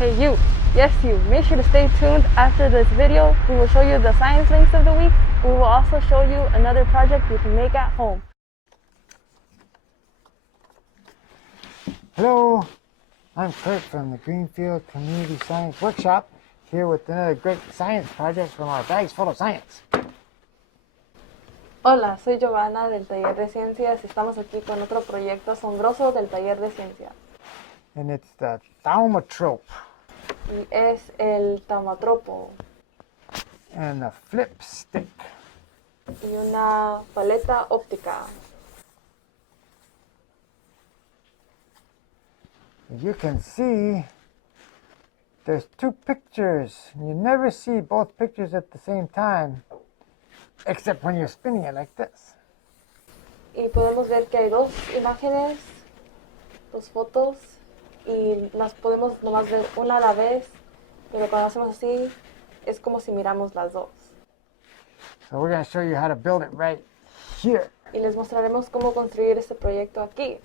Hey you, yes you, make sure to stay tuned after this video. We will show you the science links of the week. We will also show you another project you can make at home. Hello, I'm Kurt from the Greenfield Community Science Workshop, here with another great science project from our bags full of science. Hola, soy Giovanna del taller de ciencias. Estamos aquí con otro proyecto asombroso del taller de ciencias. And it's the Thaumatrope Y es el Taumatropo and the Flipstick. y una paleta óptica. As you can see, there's two pictures. You never see both pictures at the same time, except when you're spinning it like this. Y podemos ver que hay dos imágenes, dos fotos, y las podemos nomás ver una a la vez, pero cuando hacemos así es como si miramos las dos. So we're going to show you how to build it right here. Y les mostraremos cómo construir este proyecto aquí.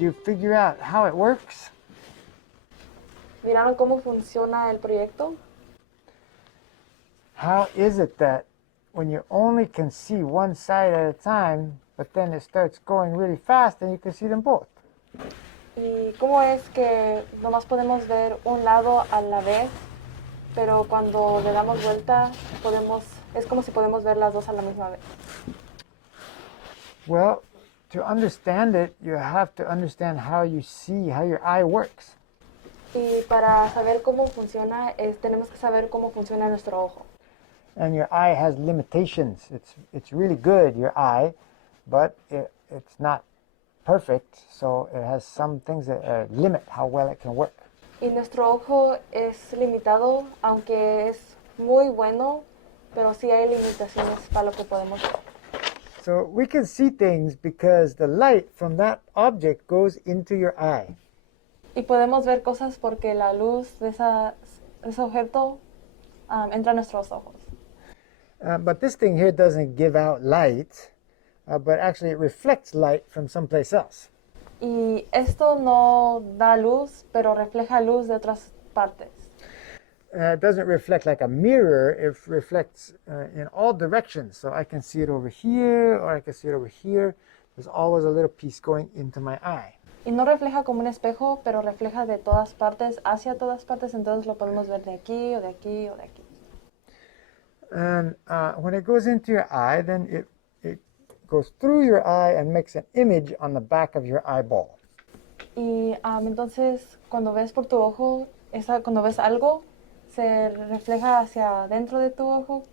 Did you figure out how it works? ¿Miraron cómo funciona el proyecto? How is it that when you only can see one side at a time, but then it starts going really fast and you can see them both? ¿Y cómo es que nomás podemos ver un lado a la vez, pero cuando le damos vuelta es como si podemos ver las dos a la misma vez? Well, to understand it, you have to understand how you see, how your eye works. Y para saber cómo funciona, tenemos que saber cómo funciona nuestro ojo. And your eye has limitations. It's really good, your eye, but it's not perfect, so it has some things that limit how well it can work. Y nuestro ojo es limitado, aunque es muy bueno, pero sí hay limitaciones para lo que podemos ver. So we can see things because the light from that object goes into your eye. Y podemos ver cosas porque la luz de ese objeto entra a nuestros ojos. But this thing here doesn't give out light, but actually it reflects light from someplace else. Y esto no da luz, pero refleja luz de otras partes. It doesn't reflect like a mirror, it reflects in all directions. So I can see it over here, or I can see it over here. There's always a little piece going into my eye. Y no refleja como un espejo, pero refleja de todas partes, hacia todas partes, entonces lo podemos ver de aquí, o de aquí, o de aquí. And when it goes into your eye, then it goes through your eye and makes an image on the back of your eyeball. Y entonces cuando ves por tu ojo, cuando ves algo, se refleja hacia dentro de tu ojo.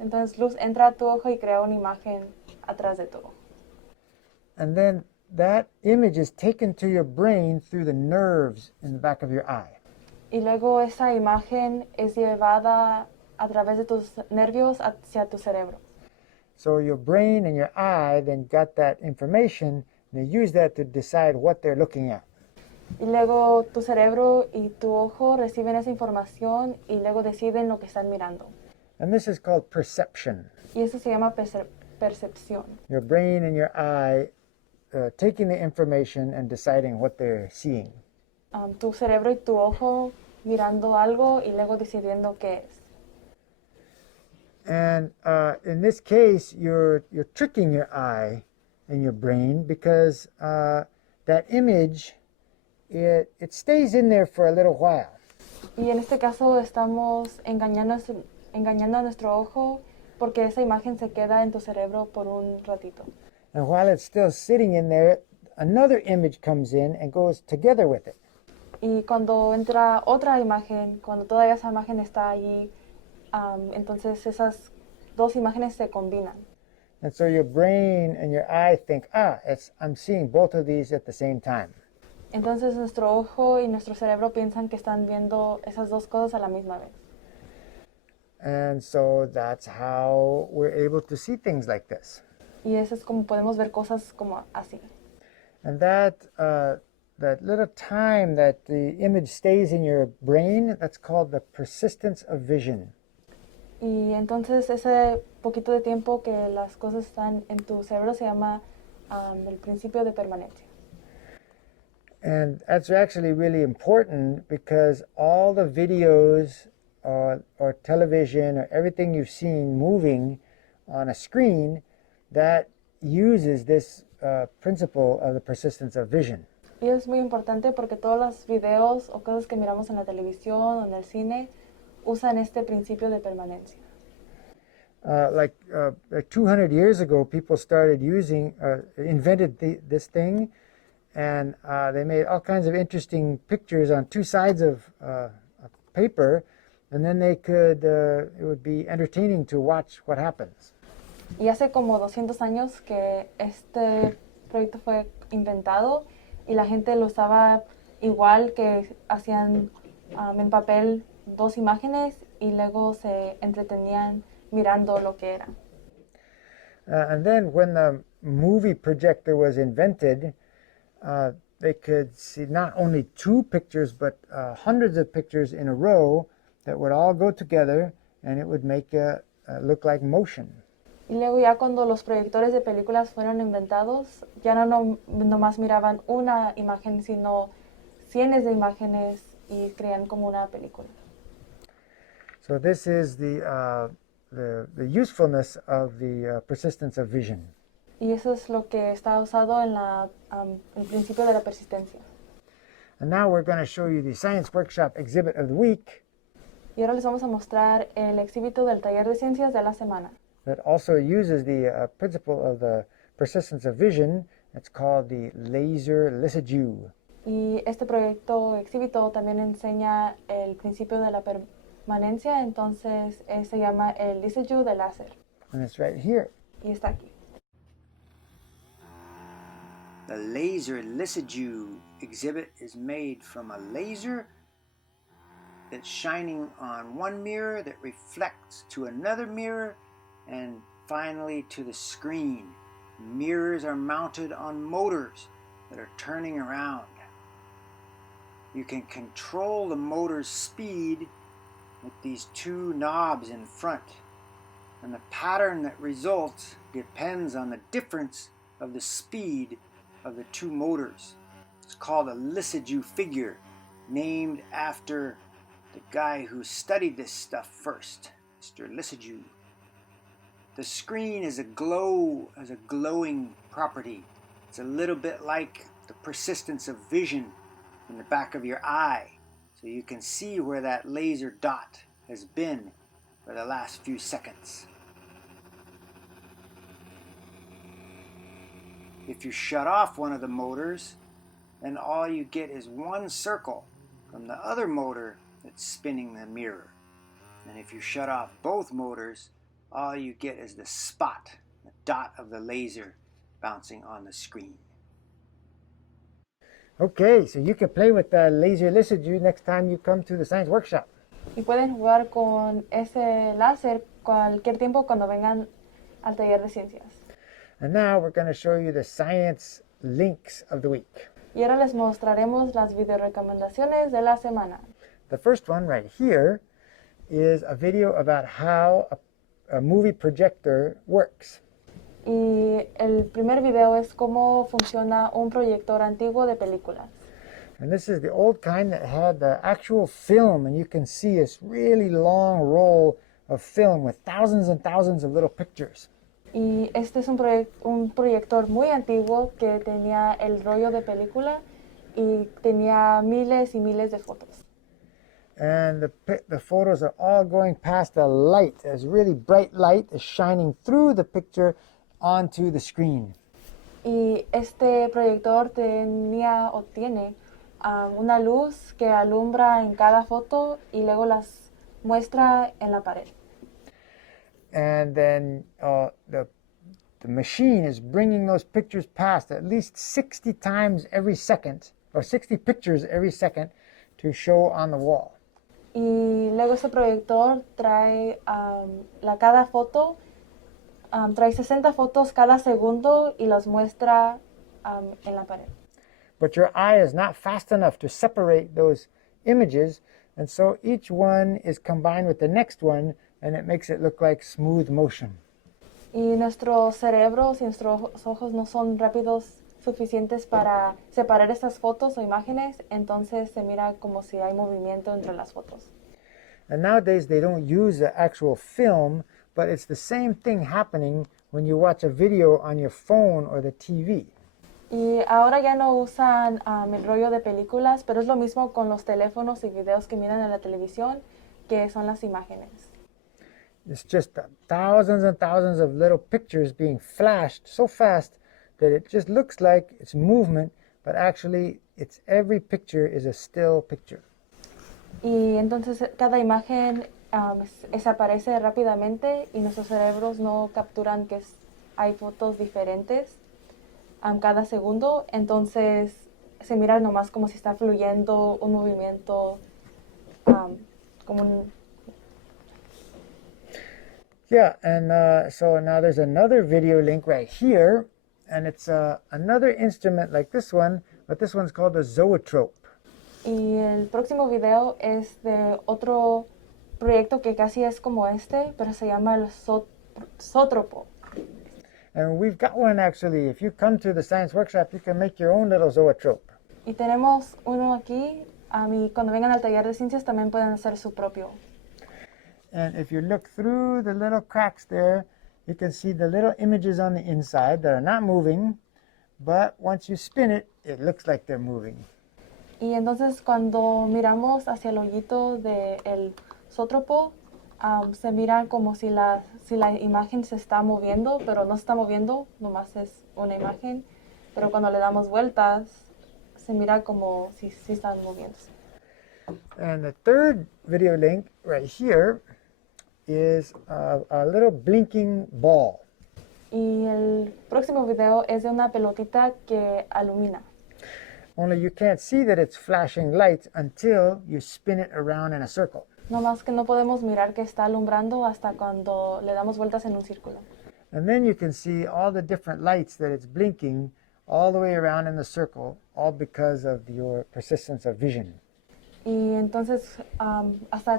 Entonces luz entra a tu ojo y crea una imagen atrás de tu ojo. And then that image is taken to your brain through the nerves in the back of your eye. Y luego esa imagen es llevada a través de tus nervios hacia tu cerebro. So your brain and your eye then got that information, and they use that to decide what they're looking at. Y luego tu cerebro y tu ojo reciben esa información y luego deciden lo que están mirando. And this is called perception. Y eso se llama percepción. Your brain and your eye taking the information and deciding what they're seeing. Tu cerebro y tu ojo mirando algo y luego decidiendo qué es. And in this case, you're tricking your eye and your brain because that image, it stays in there for a little while. Y en este caso estamos engañando a nuestro ojo porque esa imagen se queda en tu cerebro por un ratito. And while it's still sitting in there, another image comes in and goes together with it. Y cuando entra otra imagen, cuando todavía esa imagen está allí, entonces esas dos imágenes se combinan. And so your brain and your eye think, I'm seeing both of these at the same time. Entonces nuestro ojo y nuestro cerebro piensan que están viendo esas dos cosas a la misma vez. And so that's how we're able to see things like this. Y eso es como podemos ver cosas como así. And that little time that the image stays in your brain, that's called the persistence of vision. Y entonces ese poquito de tiempo que las cosas están en tu cerebro se llama el principio de permanencia. And that's actually really important because all the videos or television or everything you've seen moving on a screen, that uses this principle of the persistence of vision. Y es muy importante porque todos los videos o cosas que miramos en la televisión o en el cine usan este principio de permanencia. Like 200 years ago, people started invented this thing, and they made all kinds of interesting pictures on two sides of paper, and then it would be entertaining to watch what happens. Y hace como 200 años que este proyecto fue inventado y la gente lo usaba igual, que hacían en papel dos imágenes y luego se entretenían mirando lo que era. And then when the movie projector was invented, they could see not only two pictures, but hundreds of pictures in a row that would all go together, and it would make look like motion. Y luego ya cuando los proyectores de películas fueron inventados, ya no nomás miraban una imagen, sino cientos de imágenes y creían como una película. So this is the usefulness of the persistence of vision. Y eso es lo que está usado en el principio de la persistencia. And now we're going to show you the Science Workshop exhibit of the week. Y ahora les vamos a mostrar el exhibito del taller de ciencias de la semana. That also uses the principle of the persistence of vision. It's called the laser lysigue. Y este proyecto exhibito también enseña el principio de la permanencia, entonces se llama el lysigue de láser. And it's right here. Y está aquí. The laser lysigue exhibit is made from a laser that's shining on one mirror that reflects to another mirror and finally to the screen. Mirrors are mounted on motors that are turning around. You can control the motor's speed with these two knobs in front, and the pattern that results depends on the difference of the speed of the two motors. It's called a lysigue figure, named after the guy who studied this stuff first, Mr. Lysigue. The screen is a glowing property. It's a little bit like the persistence of vision in the back of your eye, so you can see where that laser dot has been for the last few seconds. If you shut off one of the motors, then all you get is one circle from the other motor that's spinning the mirror. And if you shut off both motors, all you get is the spot, the dot of the laser bouncing on the screen. Okay, so you can play with the laser lysigue next time you come to the Science Workshop. Y pueden jugar con ese láser cualquier tiempo cuando vengan al taller de ciencias. And now we're going to show you the science links of the week. Y ahora les mostraremos las videorrecomendaciones de la semana. The first one right here is a video about how a movie projector works. Y el primer video es cómo funciona un proyector antiguo de películas. And this is the old kind that had the actual film, and you can see this really long roll of film with thousands and thousands of little pictures. Y este es un proyector muy antiguo que tenía el rollo de película y tenía miles y miles de fotos. And the photos are all going past a light. There's really bright light is shining through the picture onto the screen. Y este proyector tenía o tiene una luz que alumbra en cada foto y luego las muestra en la pared. And then the machine is bringing those pictures past at least 60 times every second, or 60 pictures every second to show on the wall. Y luego ese proyector trae cada foto, trae 60 fotos cada segundo y las muestra en la pared. But your eye is not fast enough to separate those images, and so each one is combined with the next one, and it makes it look like smooth motion. Y nuestros cerebros y nuestros ojos no son rápidos suficientes para separar estas fotos o imágenes, entonces se mira como si hay movimiento entre las fotos. And nowadays they don't use the actual film, but it's the same thing happening when you watch a video on your phone or the TV. Y ahora ya no usan el rollo de películas, pero es lo mismo con los teléfonos y videos que miran en la televisión, que son las imágenes. It's just thousands and thousands of little pictures being flashed so fast that it just looks like it's movement, but actually every picture is a still picture. Y entonces cada imagen desaparece rápidamente y nuestros cerebros no capturan que hay fotos diferentes cada segundo, entonces se mira nomás como si está fluyendo un movimiento como un... Yeah, and so now there's another video link right here, and it's another instrument like this one, but this one's called the Zoetrope. Y el próximo video es de otro proyecto que casi es como este, pero se llama el Zoetrope. And we've got one actually. If you come to the Science Workshop, you can make your own little Zoetrope. Y tenemos uno aquí, y cuando vengan al taller de ciencias también pueden hacer su propio. And if you look through the little cracks there, you can see the little images on the inside that are not moving, but once you spin it, it looks like they're moving. Y entonces cuando miramos hacia el hoyito del Zoetrope, se mira como si la imagen se está moviendo, pero no se está moviendo, nomás es una imagen. Pero cuando le damos vueltas, se mira como si están moviéndose. And the third video link right here is a little blinking ball. Y el próximo video es de una pelotita que ilumina. Only you can't see that it's flashing lights until you spin it around in a circle. No más que no podemos mirar que está alumbrando hasta cuando le damos vueltas en un círculo. And then you can see all the different lights that it's blinking all the way around in the circle, all because of your persistence of vision. Y entonces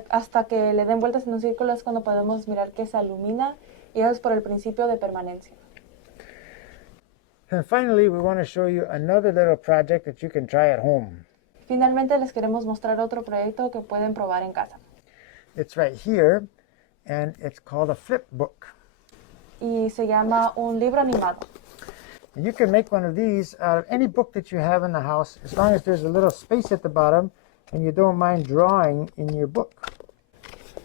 hasta que le den vueltas en un círculo es cuando podemos mirar que se ilumina, y eso es por el principio de permanencia. And finally, we want to show you another little project that you can try at home. Finalmente les queremos mostrar otro proyecto que pueden probar en casa. It's right here, and it's called a flip book. Y se llama un libro animado. And you can make one of these out of any book that you have in the house, as long as there's a little space at the bottom and you don't mind drawing in your book.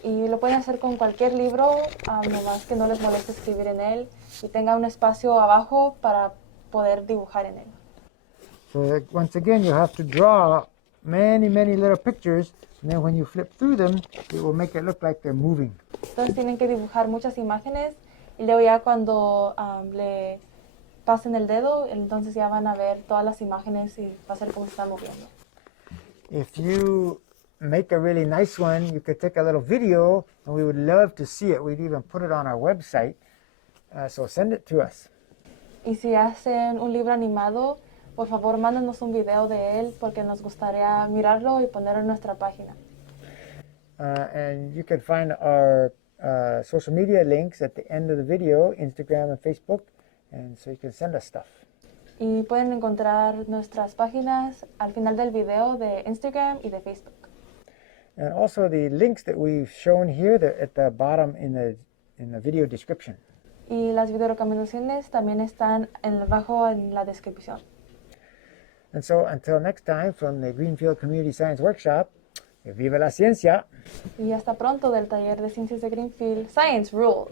Y lo pueden hacer con cualquier libro, nomás que no les moleste escribir en él y tenga un espacio abajo para poder dibujar en él. So once again, you have to draw many, many little pictures, and then when you flip through them, it will make it look like they're moving. Entonces tienen que dibujar muchas imágenes y luego ya cuando le pasen el dedo, entonces ya van a ver todas las imágenes y va a ser como se están moviendo. If you make a really nice one, you could take a little video, and we would love to see it. We'd even put it on our website, so send it to us. Y si hacen un libro animado, por favor mándenos un video de él porque nos gustaría mirarlo y ponerlo en nuestra página. And you can find our social media links at the end of the video, Instagram and Facebook, and so you can send us stuff. Y pueden encontrar nuestras páginas al final del video de Instagram y de Facebook. And also the links that we've shown here, they're at the bottom in the video description. Y las videorecomendaciones también están abajo en la descripción. And so until next time, from the Greenfield Community Science Workshop, viva la ciencia! Y hasta pronto del taller de ciencias de Greenfield. Science Rules.